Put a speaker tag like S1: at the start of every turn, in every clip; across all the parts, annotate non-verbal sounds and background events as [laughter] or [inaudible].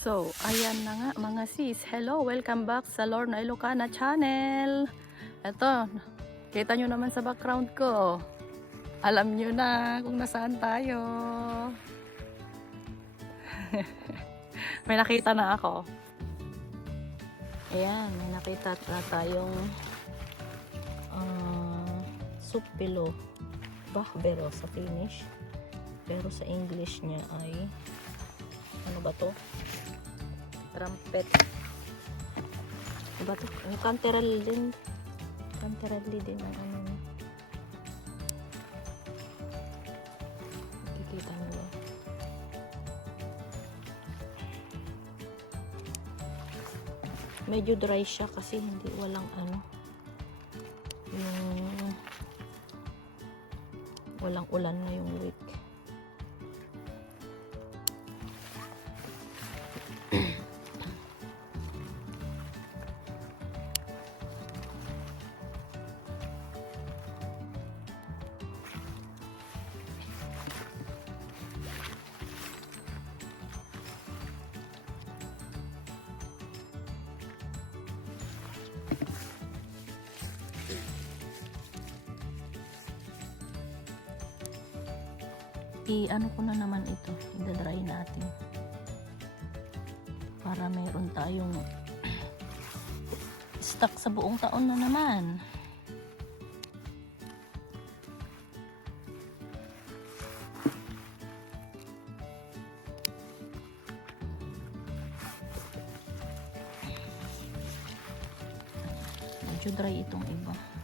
S1: So, ayan na nga mga sis. Hello, welcome back sa Lorna Ilocana channel. Ito, kita nyo naman sa background ko. Alam nyo na kung nasaan tayo. [laughs] may nakita na ako. Ayan, may nakita na tayong uh, soup pillow. Bachbero sa Finnish. Pero sa English niya ay ano ba to? Trumpet. Ano ba to? Yung canterel din. Canterelli din ang ano. Nakikita mo ba? Medyo dry siya kasi hindi walang ano yung walang ulan na yung week. I-ano ko na naman ito. I-dry natin. Para mayroon tayong [clears throat] stock sa buong taon na naman. Medyo dry itong iba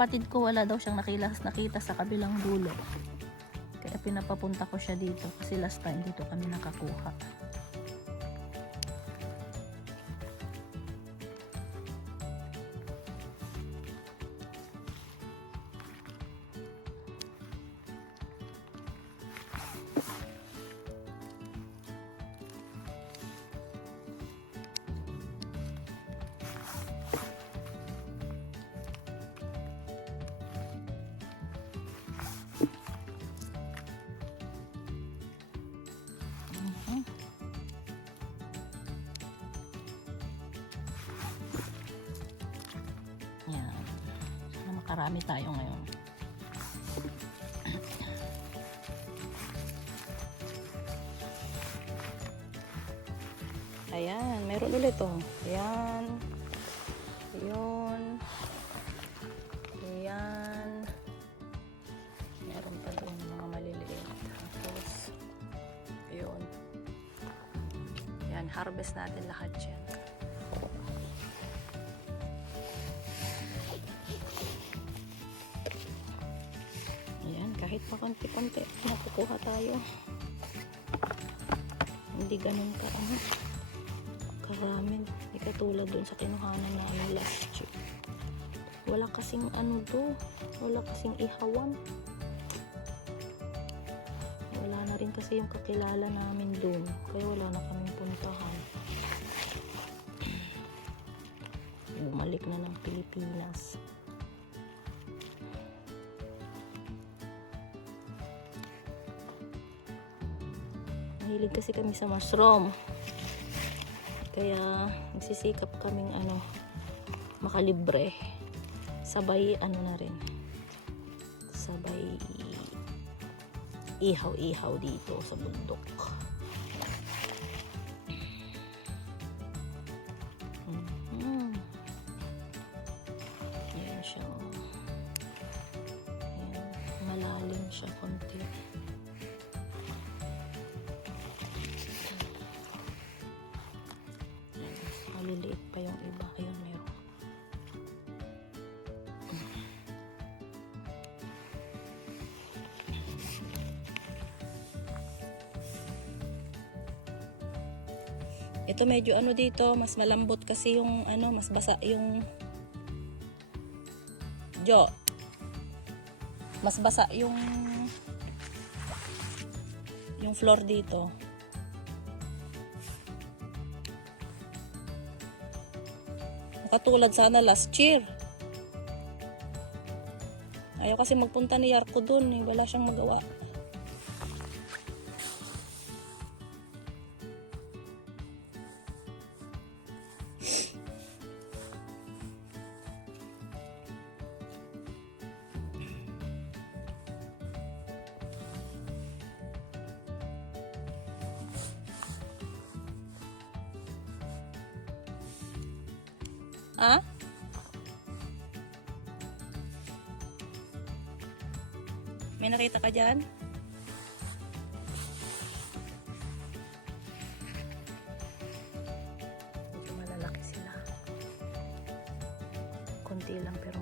S1: kapatid ko wala daw siyang nakilas nakita sa kabilang dulo. Kaya pinapapunta ko siya dito kasi last time dito kami nakakuha. Sana makarami tayo ngayon. Ayan, meron ulit oh. Ayan. Hindi ganun ka, ano, karami. Hindi katulad dun sa kinuhanan namin last year. Wala kasing ano do, wala kasing ihawan. Wala na rin kasi yung kakilala namin doon. Kaya wala na kaming puntahan. Bumalik na ng Pilipinas. Mahilig kasi kami sa mushroom. Kaya nagsisikap kaming ano makalibre. Sabay ano na rin. Sabay ihaw-ihaw dito sa bundok. Ito medyo ano dito, mas malambot kasi yung ano, mas basa yung Jo. Mas basa yung yung floor dito. At Katulad sana last year. Ayaw kasi magpunta ni Yarko dun. Eh. Wala siyang magawa. Dyan? Medyo malalaki sila. Konti lang pero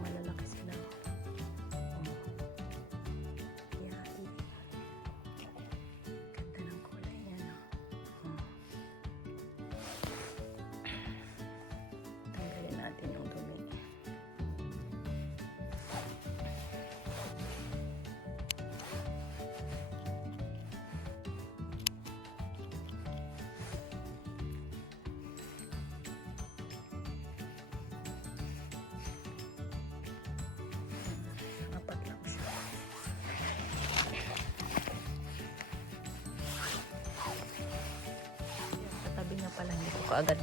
S1: kaagad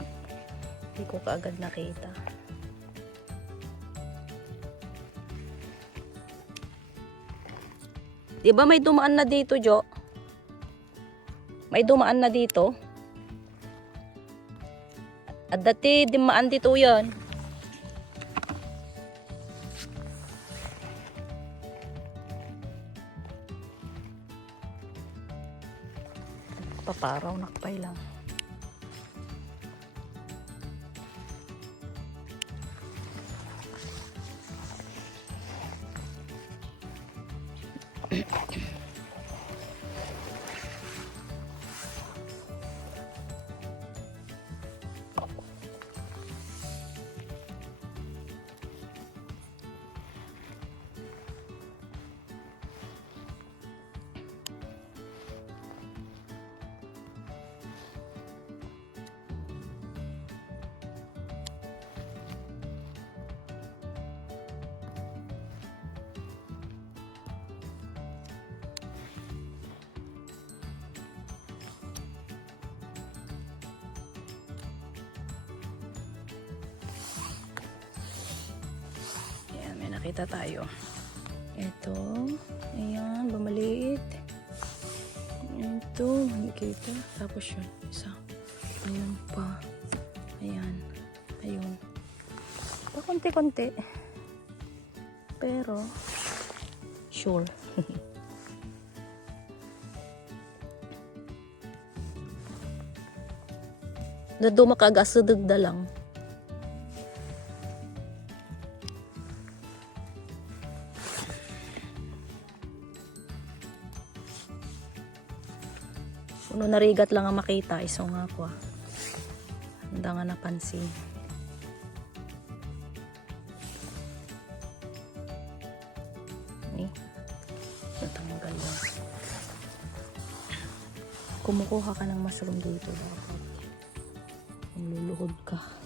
S1: hindi ko kaagad nakita. Di may dumaan na dito, Jo? May dumaan na dito. At dati, dimaan dito yan. Paparaw, nakpay lang. Nakita tayo. Ito. Ayan, bumaliit. Ito, nakikita. Tapos yun, isa. Ayan pa. Ayan. Ayun. Pa konti-konti. Pero, sure. [laughs] Makagasadagda da lang. Narigat lang ang makita. Iso nga po ah. Handa nga napansin. Ni. Natanggal lang. Kumukuha ka ng mushroom dito dapat. Luluhod ka.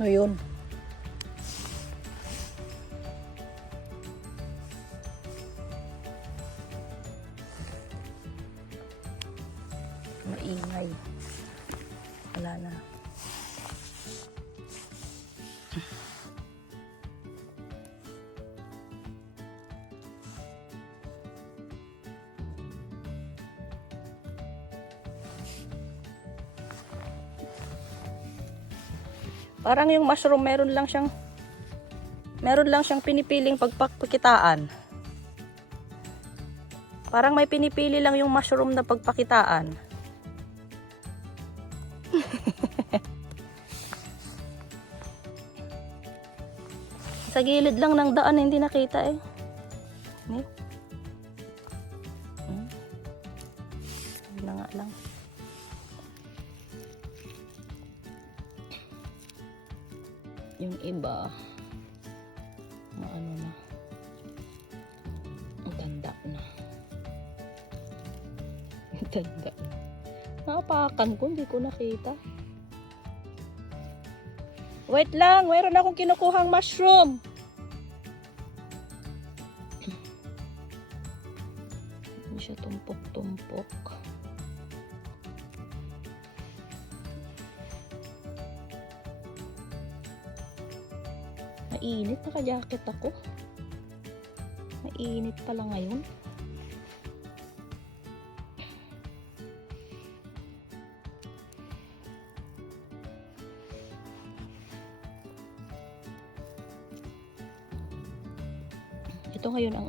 S1: Ayun. Parang yung mushroom meron lang siyang meron lang siyang pinipiling pagpakitaan. Parang may pinipili lang yung mushroom na pagpakitaan. [laughs] Sa gilid lang ng daan, hindi nakita eh. Ni? Yung iba, maano na. Tanda na. [laughs] Tanda na. Napakan ko, hindi ko nakita. Wait lang, mayroon akong kinukuhang mushroom. Hindi siya tumpok-tumpok. Mainit, naka-jacket ako. Mainit pala ngayon. Ito ngayon ang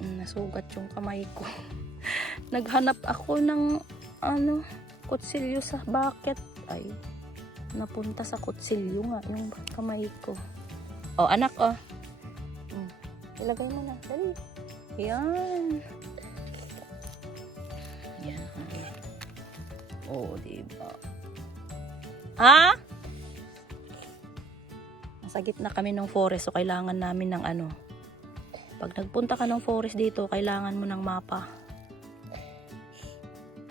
S1: nasugat yung kamay ko. [laughs] Naghanap ako ng ano, kutsilyo sa bucket. Ay, napunta sa kutsilyo nga yung kamay ko. Oh, anak, oh. Mm, ilagay mo na. Dali. Yan. Yan. Oh, diba? Ha? Nasa gitna kami ng forest so kailangan namin ng ano, pag nagpunta ka ng forest dito, kailangan mo ng mapa.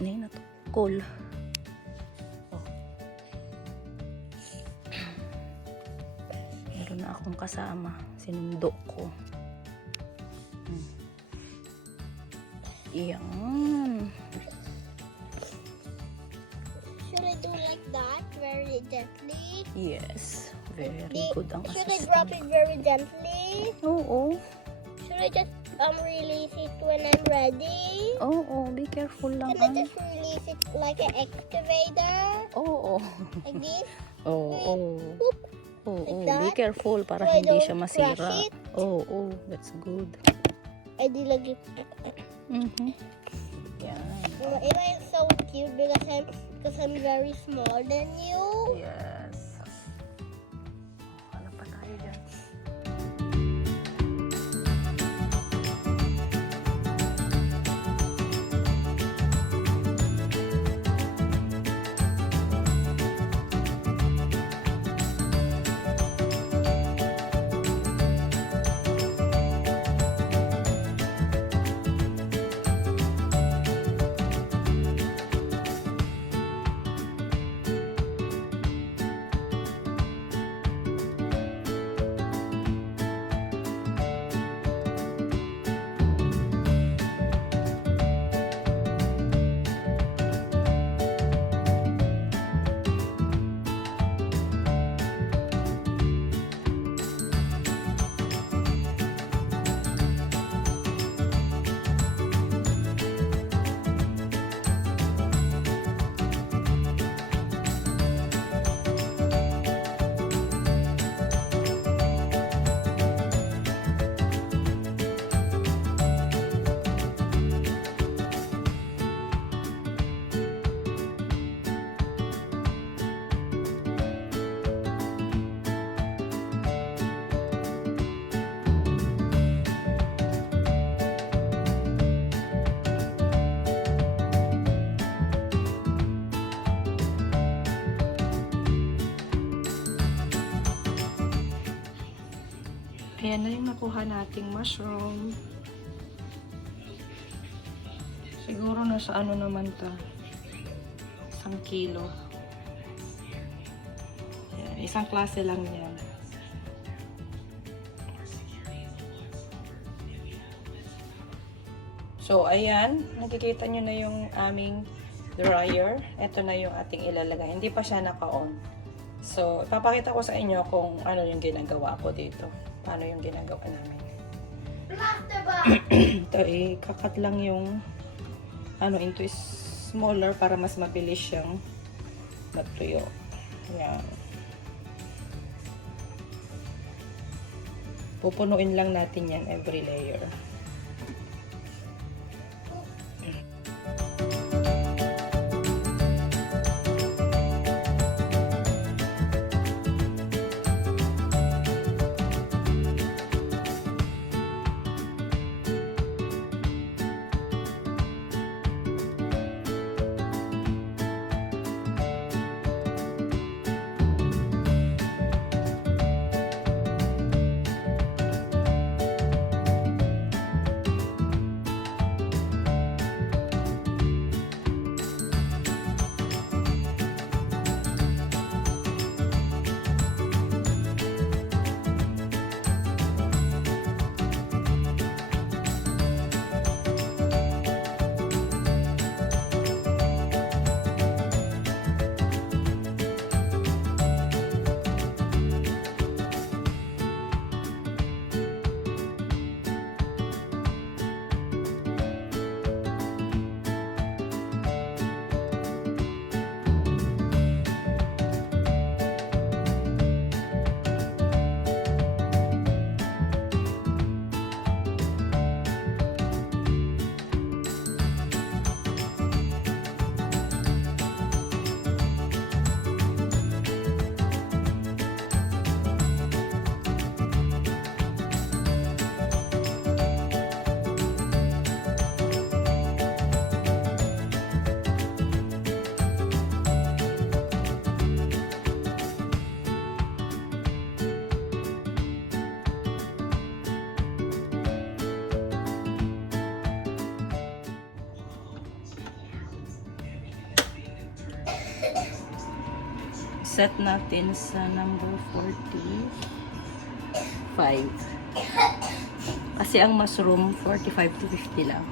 S1: Nay, natukol. Oh. Meron na akong kasama. Sinundo ko. Hmm. Yan.
S2: Should I do like that very gently?
S1: Yes. Very good ang
S2: Should I drop
S1: assistant.
S2: it very gently?
S1: Oo.
S2: Should I just um release it when I'm ready?
S1: Oo. Be careful lang.
S2: Can I just release it like an excavator?
S1: Oo.
S2: Like this? [laughs]
S1: Oo.
S2: Whoop.
S1: Oo.
S2: Like
S1: Be
S2: that?
S1: careful para
S2: So
S1: hindi siya masira. Oo. That's good.
S2: I did like it.
S1: Mhm. Yan.
S2: Oh, Am I so cute because I'm because I'm very small than you?
S1: Yes.
S3: Ayan na yung nakuha nating mushroom. Siguro nasa ano naman ta. Isang kilo. Ayan. Isang klase lang yan.
S1: So, ayan. Nakikita nyo na yung aming dryer. Ito na yung ating ilalagay. Hindi pa siya naka-on. So, ipapakita ko sa inyo kung ano yung ginagawa ko dito. Paano yung ginagawa namin. [clears throat] Ito, eh, kakat lang yung ano, into smaller para mas mabilis siyang matuyo. Yan. Pupunuin lang natin yan every layer. Set natin sa number 45. Kasi ang mushroom, 45 to 50 lang.